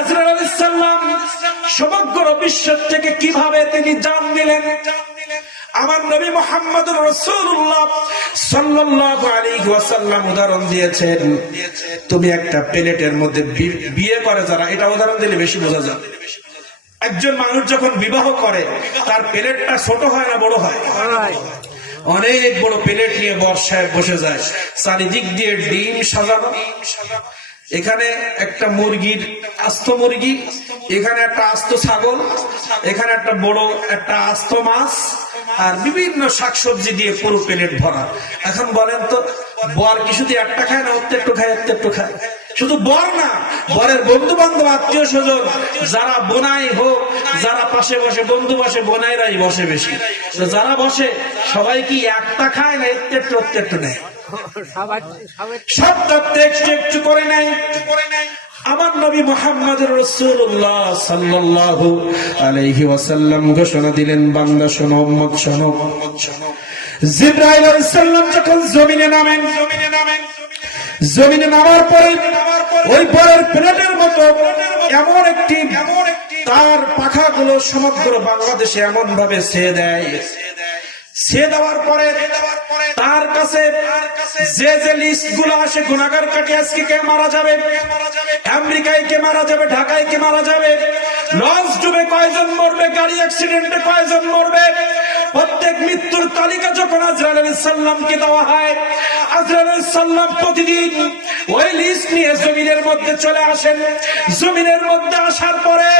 আজরাইল আলাইহিস সালাম সমগ্র বিশ্ব থেকে কিভাবে তিনি জান নিলেন। আমার নবী মুহাম্মদুর রাসূলুল্লাহ সাল্লাল্লাহু আলাইহি ওয়াসাল্লাম উদাহরণ দিয়েছেন, তুমি একটা প্লেটের মধ্যে বিয়ে করে যারা, এটা উদাহরণ দিলে বেশি বোঝা যায়। একজন মানুষ যখন বিবাহ করে তার প্লেটটা ছোট হয় না বড় হয়? অনেক বড় প্লেট নিয়ে বর্ষায় বসে যায়, চারিদিক দিয়ে ডিম সাজানো, এখানে একটা মুরগির আস্ত মুরগি, এখানে একটা আস্ত ছাগল, এখানে একটা বড় একটা আস্ত মাছ, আর বিভিন্ন শাকসবজি দিয়ে পুরো প্লেট ভরা। এখন বলেন তো, বর কি শুধু একটা খায় না অর্ধেক একটু খায়, অর্ধেক একটু খায়? শুধু বর না, বরের বন্ধু বান্ধব আত্মীয় স্বজন যারা বোনাই হোক, যারা পাশে বসে বন্ধু বসে, বোনাইরাই বসে বেশি, তো যারা বসে সবাই কি একটা খায় না একটু একটু অর্ধেক একটু নেয়? সব একটু একটু করে নেয়। আমার নবী মুহাম্মদুর রাসূলুল্লাহ সাল্লাল্লাহু আলাইহি ওয়াসাল্লাম ঘোষণা দিলেন, বান্দা শোনো, উম্মত শোনো, জিবরাইল আলাইহিস সালাম যখন জমিনে নামেন, জমিনে নামার পরে ওই বড়ের প্লেটের মতো এমন একটি তার পাখাগুলো সমগ্র বাংলাদেশে এমন ভাবে ছেয়ে দেয়, ছেয়ে দেওয়ার পরে তার কাছে যে যে লিস্ট গুলো আসে, গুনাহগার কাটে, আজকে কে মারা যাবে, আমেরিকায় কে মারা যাবে, ঢাকায় কে মারা যাবে, লঞ্চ ডুবে কয়জন মরবে, গাড়ি অ্যাক্সিডেন্টে কয়জন মরবে, প্রত্যেক মৃত্যুর তালিকা যখন আজরাইল আলাইহিস সালামকে দেওয়া হয়, আজরাইল আলাইহিস সালাম প্রতিদিন ওই লিস্ট নিয়ে জমিনের মধ্যে চলে আসেন। জমিনের মধ্যে আসার পরে